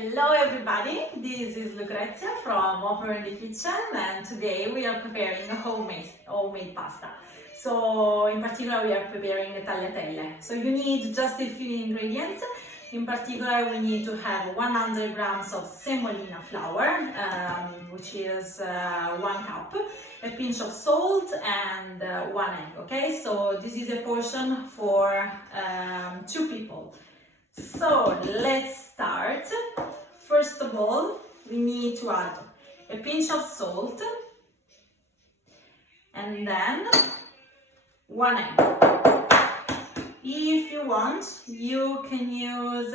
Hello everybody, this is Lucrezia from Opera in the Kitchen, and today we are preparing a homemade pasta. So in particular we are preparing a tagliatelle. So you need just a few ingredients. In particular we need to have 100 grams of semolina flour, which is 1 cup, a pinch of salt and 1 egg, okay? So this is a portion for 2 people. So let's start. First of all, we need to add a pinch of salt and then 1 egg. If you want, you can use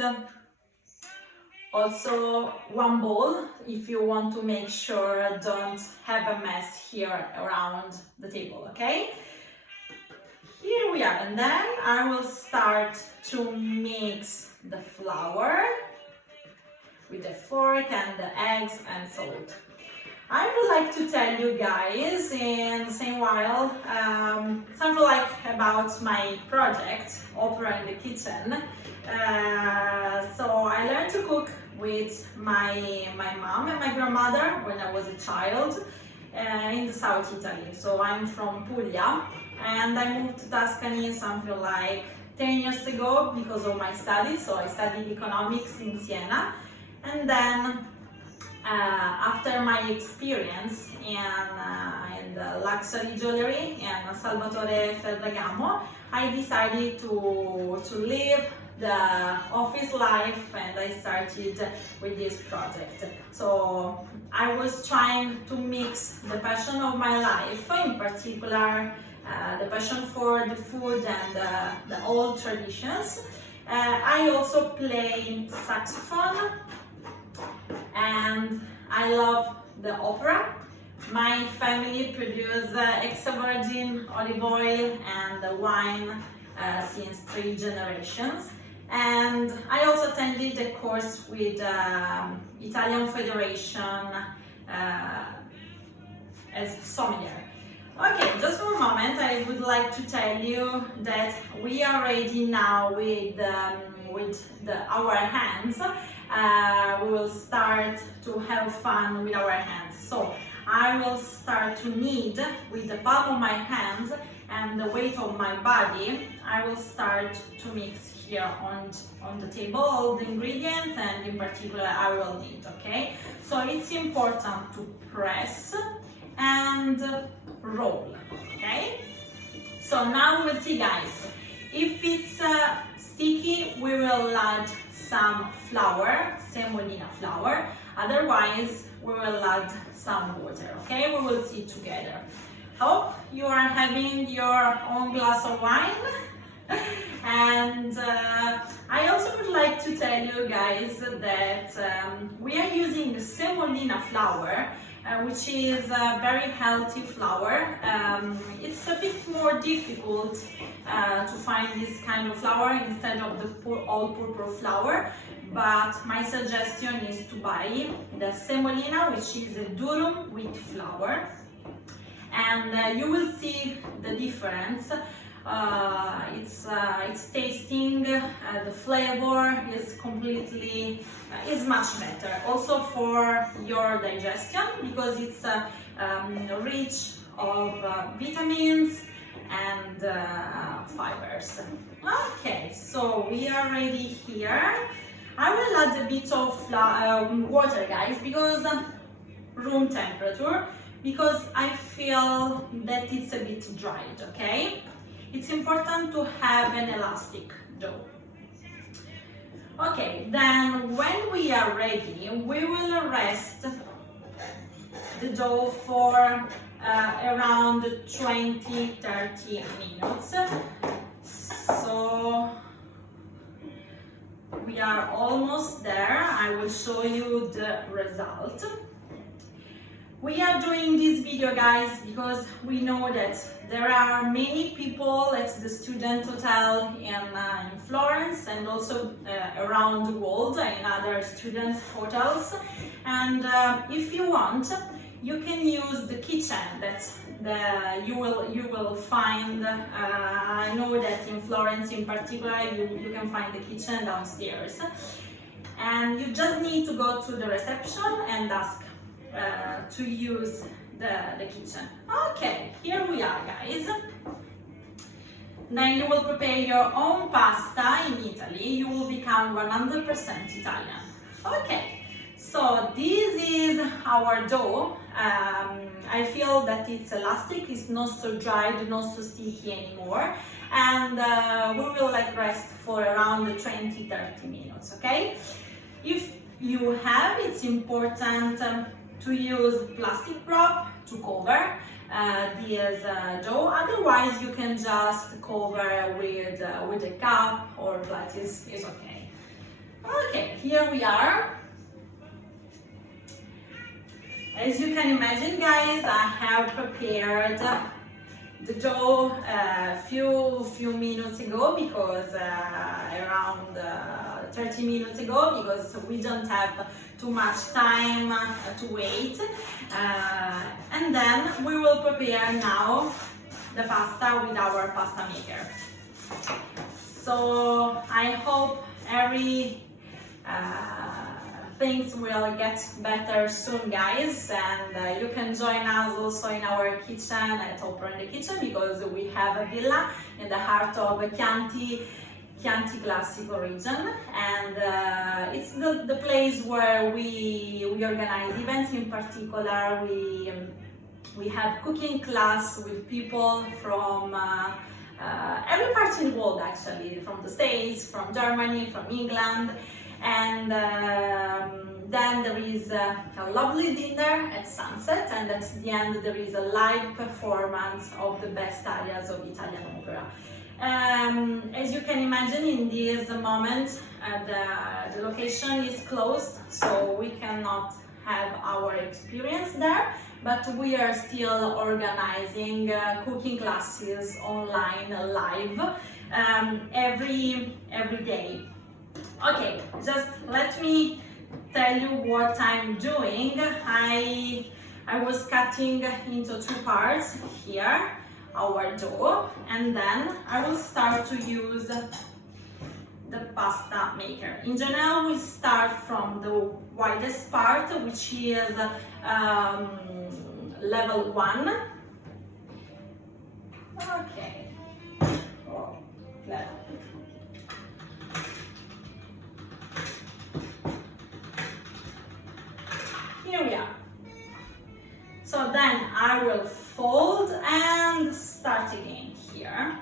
also 1 bowl if you want to make sure don't have a mess here around the table, okay? Here we are, and then I will start to mix the flour with the fork and the eggs and salt. I would like to tell you guys in the same while something like about my project, Opera in the Kitchen. So I learned to cook with my mom and my grandmother when I was a child in the South Italy. So I'm from Puglia and I moved to Tuscany something like 10 years ago because of my studies. So I studied economics in Siena, and then after my experience in the luxury jewelry in Salvatore Ferragamo, I decided to leave the office life and I started with this project. So I was trying to mix the passion of my life, in particular the passion for the food and the old traditions. I also play saxophone and I love the opera. My family produces extra virgin olive oil and wine since 3 generations. And I also attended a course with Italian Federation as sommelier. Okay, just for a moment, I would like to tell you that we are ready now with our hands. We will start to have fun with our hands. So I will start to knead with the palm of my hands and the weight of my body. I will start to mix here on the table all the ingredients, and in particular I will knead, okay? So it's important to press and roll, okay? So now we'll see, guys. If it's sticky, we will add some flour, semolina flour. Otherwise, we will add some water, okay? We will see together. Hope you are having your own glass of wine. And I also would like to tell you guys that we are using semolina flour, which is a very healthy flour. It's a bit more difficult to find this kind of flour instead of the all-purpose flour, but my suggestion is to buy the semolina, which is a durum wheat flour, and you will see the difference. It's tasting, the flavor is is much better. Also for your digestion, because it's rich of vitamins and fibers. Okay, so we are ready here. I will add a bit of water, guys, because room temperature, because I feel that it's a bit dried, okay? It's important to have an elastic dough. Okay, then when we are ready, we will rest the dough for around 20-30 minutes. So we are almost there. I will show you the result. We are doing this video, guys, because we know that there are many people at the student hotel in Florence and also around the world in other student hotels. And if you want, you can use the kitchen that you will find. I know that in Florence in particular, you can find the kitchen downstairs. And and you just need to go to the reception and ask to use the kitchen. Okay, here we are, guys. Then you will prepare your own pasta in Italy. You will become 100% Italian. Okay, so this is our dough. I feel that it's elastic, it's not so dry, not so sticky anymore. And we will let rest for around 20-30 minutes, okay? If you have, it's important to use plastic wrap to cover this dough. Otherwise, you can just cover with a cup or plate is okay. Okay, here we are. As you can imagine, guys, I have prepared the dough a few minutes ago, because around 30 minutes ago, because we don't have too much time to wait. And then we will prepare now the pasta with our pasta maker. So I hope every things will get better soon, guys, and you can join us also in our kitchen at Opera in the Kitchen, because we have a villa in the heart of Chianti Classico region, and it's the place where we organize events. In particular, we have cooking class with people from every part in the world, actually, from the States, from Germany, from England. And then there is a lovely dinner at sunset, and at the end there is a live performance of the best arias of Italian opera. As you can imagine, in this moment the location is closed, so we cannot have our experience there, but we are still organizing cooking classes online live every day. Okay, just let me tell you what I'm doing. I was cutting into two parts here our dough, and then I will start to use the pasta maker. In general, we start from the widest part, which is level 1. Okay. Oh, level. Here we are. So then I will fold and start again here.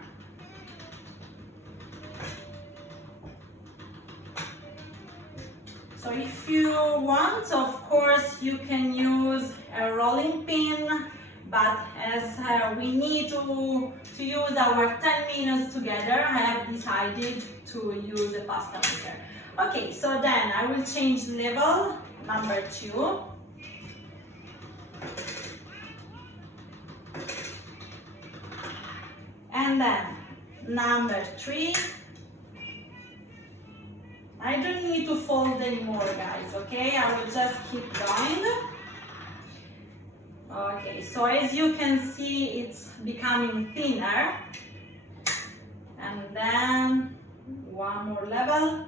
So if you want, of course, you can use a rolling pin, but as we need to use our 10 minutes together, I have decided to use a pasta maker. Okay, so then I will change level number 2. And then number 3. I don't need to fold anymore, guys, okay? I will just keep going. Okay, so as you can see, it's becoming thinner. And then one more level.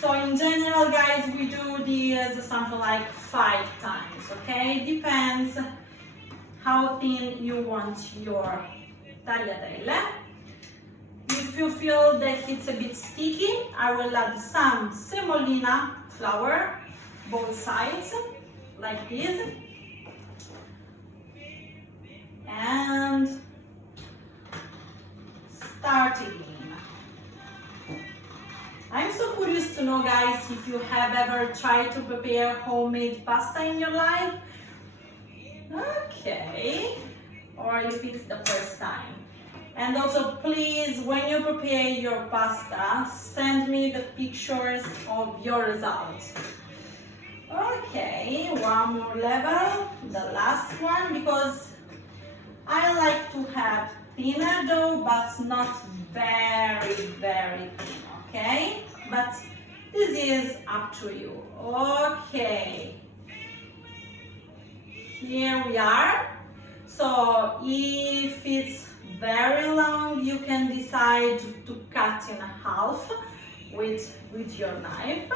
So in general, guys, we do this something like 5 times, okay? Depends how thin you want your tagliatelle. If you feel that it's a bit sticky, I will add some semolina flour, both sides, like this. And start again. I'm so curious to know, guys, if you have ever tried to prepare homemade pasta in your life. Okay, or if it's the first time. And also, please, when you prepare your pasta, send me the pictures of your results. Okay, one more level, the last one, because I like to have thinner dough, but not very, very thin, okay? But this is up to you. Okay. Here we are. So if it's very long, you can decide to cut in half. with your knife.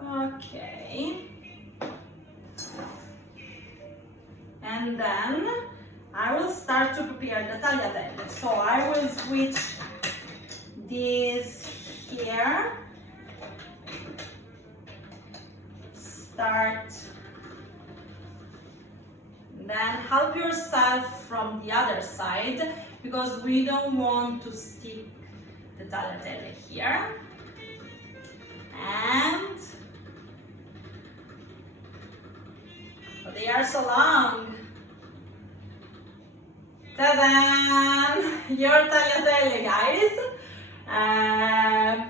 Okay. And then I will start to prepare the tagliatelle. So I will switch this here. Start. Then help yourself from the other side, because we don't want to stick the tagliatelle here. And they are so long. Ta-da! Your tagliatelle, guys.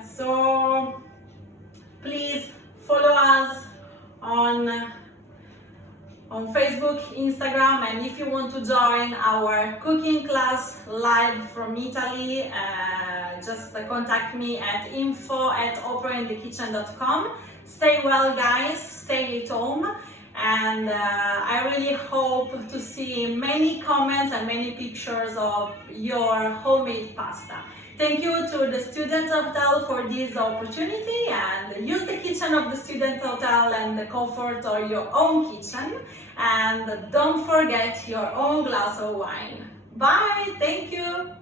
So please follow us on Facebook, Instagram, and if you want to join our cooking class live from Italy, just contact me at info@operainthekitchen.com. Stay well, guys, stay at home, and I really hope to see many comments and many pictures of your homemade pasta. Thank you to the Student Hotel for this opportunity, and use the kitchen of the Student Hotel and the comfort of your own kitchen, and don't forget your own glass of wine. Bye, thank you.